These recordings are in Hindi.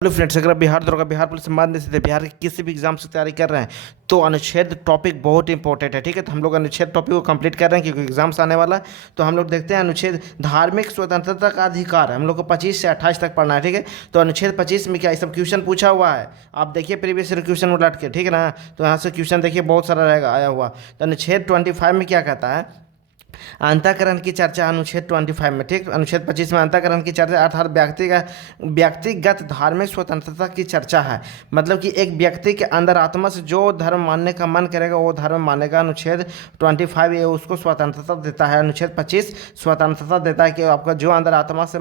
हेलो फ्रेंड्स, अगर आप बिहार दरोगा, बिहार पुलिस संबंधित से बिहार के किसी भी एग्जाम से तैयारी कर रहे हैं तो अनुच्छेद टॉपिक बहुत इंपॉर्टेंट है। ठीक है, तो हम लोग अनुच्छेद टॉपिक को कंप्लीट कर रहे हैं क्योंकि एग्जाम्स आने वाला है। तो हम लोग देखते हैं अनुच्छेद धार्मिक स्वतंत्रता का अधिकार हम लोग को 25 से 28 तक पढ़ना है। ठीक है, तो अनुच्छेद 25 में क्या ये सब क्वेश्चन पूछा हुआ है, आप देखिए प्रीवियस क्वेश्चन उलट के। ठीक है ना, तो यहाँ से क्वेश्चन देखिए बहुत सारा रहेगा आया हुआ। तो अनुच्छेद 25 में क्या कहता है, अंतःकरण की चर्चा अनुच्छेद 25 में। ठीक, अनुच्छेद 25 में अंतःकरण की चर्चा अर्थात व्यक्तिगत धार्मिक स्वतंत्रता की चर्चा है। मतलब कि एक व्यक्ति के अंदर आत्मा से जो धर्म मानने का मन करेगा वो धर्म मानेगा। अनुच्छेद 25 ये उसको स्वतंत्रता देता है। अनुच्छेद 25 स्वतंत्रता देता है कि आपका जो अंदर आत्मा से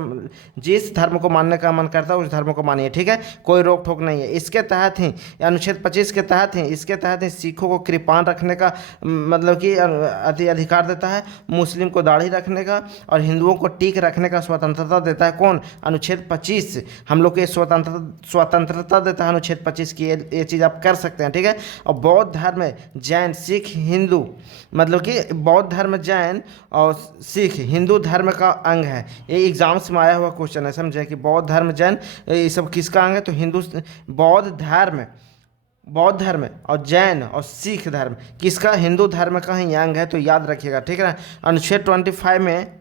जिस धर्म को मानने का मन करता है उस धर्म को मानिए। ठीक है, कोई रोक टोक नहीं है। इसके तहत ही अनुच्छेद 25 के तहत ही इसके तहत ही सिखों को कृपान रखने का मतलब कि अधिकार देता है, मुस्लिम को दाढ़ी रखने का और हिंदुओं को टीक रखने का स्वतंत्रता देता है। कौन? अनुच्छेद 25 हम लोग को स्वतंत्रता देता है अनुच्छेद 25 की। ये चीज़ आप कर सकते हैं। ठीक है, और बौद्ध धर्म, जैन, सिख, हिंदू, मतलब कि बौद्ध धर्म, जैन और सिख हिंदू धर्म का अंग है। ये एग्जाम्स में आया हुआ क्वेश्चन है, समझे कि बौद्ध धर्म, जैन ये सब किसका अंग है? तो हिंदू बौद्ध धर्म और जैन और सिख धर्म किसका? हिंदू धर्म का ही अंग है। तो याद रखिएगा। ठीक है ना, अनुच्छेद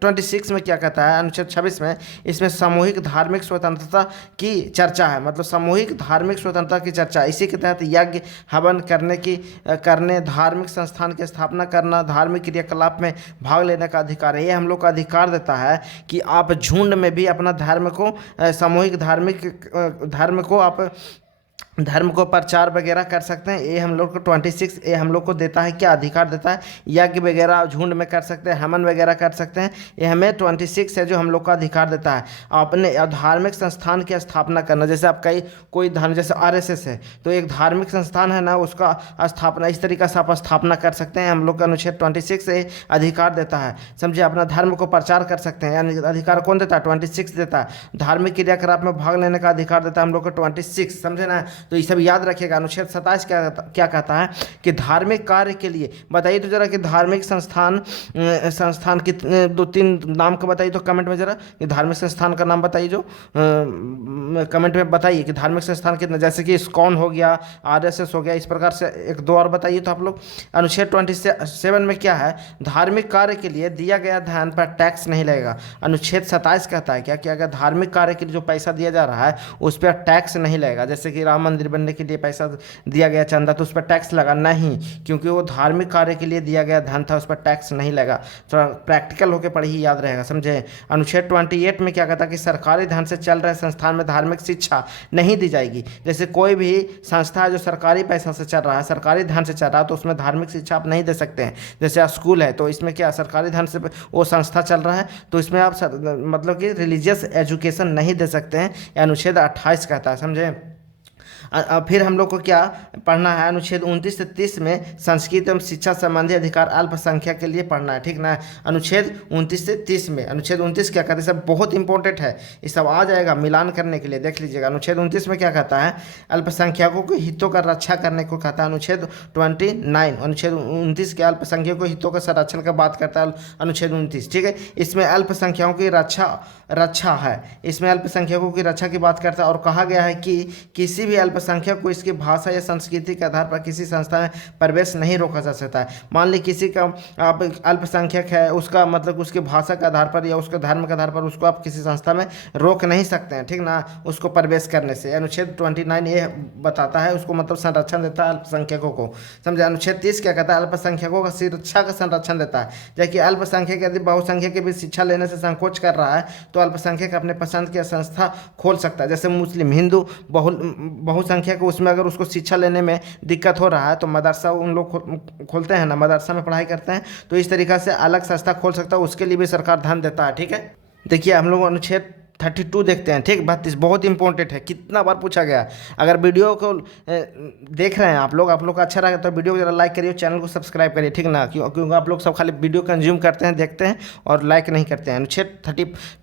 26 में क्या कहता है? अनुच्छेद 26 में इसमें सामूहिक धार्मिक स्वतंत्रता की चर्चा है। मतलब सामूहिक धार्मिक स्वतंत्रता की चर्चा, इसी के तहत यज्ञ हवन करने, धार्मिक संस्थान की स्थापना करना, धार्मिक क्रियाकलाप में भाग लेने का अधिकार है। ये हम लोग का अधिकार देता है कि आप झुंड में भी अपना धर्म को सामूहिक धर्म को आप धर्म को प्रचार वगैरह कर सकते हैं। ये हम लोग को 26 ये हम लोग को देता है, क्या अधिकार देता है? यज्ञ वगैरह झुंड में कर सकते हैं, हवन वगैरह कर सकते हैं। ये हमें 26 है जो हम लोग का अधिकार देता है। अपने धार्मिक संस्थान की स्थापना करना, जैसे आप कोई धर्म, जैसे RSS है तो एक धार्मिक संस्थान है ना, उसका स्थापना इस तरीके से आप स्थापना कर सकते हैं। हम लोग का अनुच्छेद 26 से अधिकार देता है। समझिए, अपना धर्म को प्रचार कर सकते हैं, यानी अधिकार कौन देता है? 26 देता है। धार्मिक क्रियाकलाप में भाग लेने का अधिकार देता है हम लोग को 26, समझे ना। तो ये सब याद रखिएगा। अनुच्छेद 27 क्या कहता है कि धार्मिक कार्य के लिए, बताइए तो जरा कि धार्मिक संस्थान की 2-3 नाम का बताइए तो कमेंट में जरा, कि धार्मिक संस्थान का नाम बताइए जो कमेंट में बताइए कि धार्मिक संस्थान कितने, जैसे कि इस्कॉन हो गया, RSS हो गया, इस प्रकार से 1-2 और बताइए तो आप लोग। अनुच्छेद 27 में क्या है? धार्मिक कार्य के लिए दिया गया धन पर टैक्स नहीं लगेगा। अनुच्छेद 27 कहता है क्या कि अगर धार्मिक कार्य के लिए जो पैसा दिया जा रहा है उस पर टैक्स नहीं लगेगा। जैसे कि राम मंदिर बनने के लिए पैसा दिया गया चंदा, तो उस पर टैक्स लगा नहीं, क्योंकि वो धार्मिक कार्य के लिए दिया गया धन था, उस पर टैक्स नहीं लगा। थोड़ा प्रैक्टिकल होकर पढ़िए, याद रहेगा, समझे। अनुच्छेद 28 में क्या कहता है कि सरकारी धन से चल रहे संस्थान में धार्मिक शिक्षा नहीं दी जाएगी। जैसे कोई भी संस्था है जो सरकारी पैसा से चल रहा है, सरकारी धन से चल रहा है, तो उसमें धार्मिक शिक्षा आप नहीं दे सकते हैं। जैसे स्कूल है तो इसमें क्या सरकारी धन से वो संस्था चल रहा है, तो इसमें आप मतलब कि रिलीजियस एजुकेशन नहीं दे सकते हैं। अनुच्छेद 28 कहता है, समझे। फिर हम लोग को क्या पढ़ना है? अनुच्छेद 29 से 30 में संस्कृत एवं शिक्षा संबंधी अधिकार अल्पसंख्यक के लिए पढ़ना है। ठीक ना, अनुच्छेद 29 से 30 में। अनुच्छेद 29 क्या कहते हैं? सब बहुत इंपॉर्टेंट है, ये सब आ जाएगा मिलान करने के लिए, देख लीजिएगा। अनुच्छेद 29 में क्या कहता है? अल्पसंख्यकों के हितों का रक्षा करने को कहता है अनुच्छेद 29। अनुच्छेद 29 के अल्पसंख्यकों के हितों का संरक्षण का बात करता है अनुच्छेद 29। ठीक है, इसमें अल्पसंख्यकों की रक्षा है, इसमें अल्पसंख्यकों की रक्षा की बात करता है। और कहा गया है कि किसी भी अल्पसंख्यक को इसकी भाषा या संस्कृति के आधार पर किसी संस्था में प्रवेश नहीं रोका जा सकता है। मान ली किसी का आप अल्पसंख्यक है, उसका मतलब उसकी भाषा के आधार पर या उसके धर्म के आधार पर उसको आप किसी संस्था में रोक नहीं सकते हैं। ठीक ना, उसको प्रवेश करने से। अनुच्छेद 29 ये बताता है, उसको मतलब संरक्षण देता है अल्पसंख्यकों को, समझे। अनुच्छेद 30 क्या कहता है? अल्पसंख्यकों का शिक्षा का संरक्षण देता है। जबकि अल्पसंख्यक यदि बहुसंख्यक के बीच शिक्षा लेने से संकोच कर रहा है तो अल्पसंख्यक अपने पसंद की संस्था खोल सकता है। जैसे मुस्लिम, हिंदू, बहुसंख्यक, उसमें अगर उसको शिक्षा लेने में दिक्कत हो रहा है तो मदरसा उन लोग खोलते हैं ना, मदरसा में पढ़ाई करते हैं, तो इस तरीक़ा से अलग संस्था खोल सकता है, उसके लिए भी सरकार धन देता है। ठीक है, देखिए हम लोग अनुच्छेद 32 देखते हैं। ठीक, 32 बहुत इंपॉर्टेंट है, कितना बार पूछा गया। अगर वीडियो को देख रहे हैं आप लोग का अच्छा लगा तो वीडियो को जरा लाइक करिए, चैनल को सब्सक्राइब करिए। ठीक ना, क्योंकि आप लोग सब खाली वीडियो कंज्यूम करते हैं, देखते हैं और लाइक नहीं करते हैं। अनुच्छेद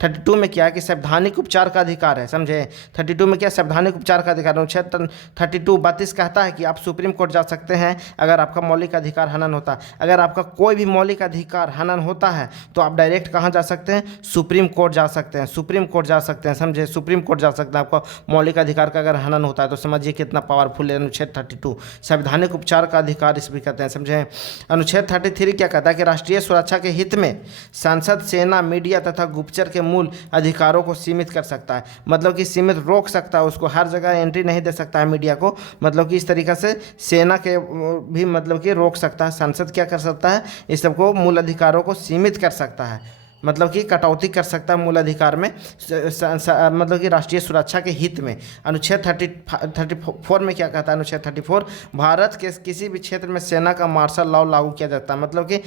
32 में क्या है कि संवैधानिक उपचार का अधिकार है, समझे। 32 में क्या संवैधानिक उपचार का अधिकार? अनुच्छेद 32 कहता है कि आप सुप्रीम कोर्ट जा सकते हैं अगर आपका मौलिक अधिकार हनन होता है। अगर आपका कोई भी मौलिक अधिकार हनन होता है तो आप डायरेक्ट कहाँ जा सकते हैं? सुप्रीम कोर्ट जा सकते हैं। सुप्रीम कोर्ट कोर्ट जा सकते हैं, समझे, सुप्रीम कोर्ट जा सकते हैं। आपका मौलिक अधिकार का अगर हनन होता है तो समझिए कितना पावरफुल है अनुच्छेद 32। संवैधानिक उपचार का अधिकार इस भी कहते हैं, समझे। अनुच्छेद 33 क्या कहता है कि राष्ट्रीय सुरक्षा के हित में संसद, सेना, मीडिया तथा गुप्तचर के मूल अधिकारों को सीमित कर सकता है। मतलब कि सीमित रोक सकता है, उसको हर जगह एंट्री नहीं दे सकता है मीडिया को। मतलब कि इस तरीक़े से सेना के भी मतलब कि रोक सकता है। संसद क्या कर सकता है, इस सबको मूल अधिकारों को सीमित कर सकता है, मतलब कि कटौती कर सकता है मूल अधिकार में, मतलब कि राष्ट्रीय सुरक्षा के हित में। अनुच्छेद 34 में क्या कहता है, अनुच्छेद 34, भारत के किसी भी क्षेत्र में सेना का मार्शल लॉ लागू किया जाता है। मतलब कि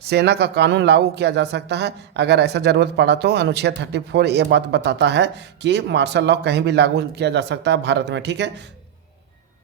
सेना का कानून लागू किया जा सकता है अगर ऐसा ज़रूरत पड़ा तो। अनुच्छेद 34 ये बात बताता है कि मार्शल लॉ कहीं भी लागू किया जा सकता है भारत में, ठीक है।